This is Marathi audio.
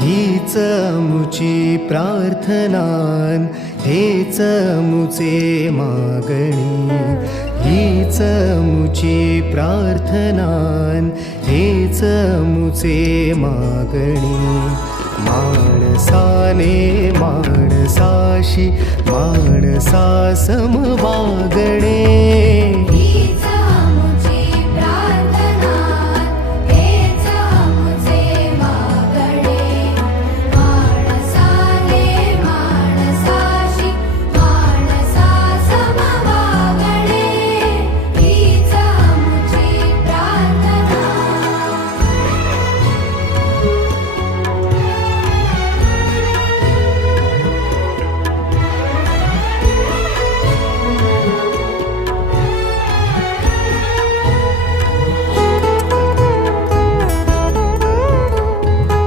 हीच मुची प्रार्थनान, हेच मुचे मागणी. हीच मुची प्रार्थनान, हेच मुचे मागणी. माणसाने माणसाशी माणसासम वागणे.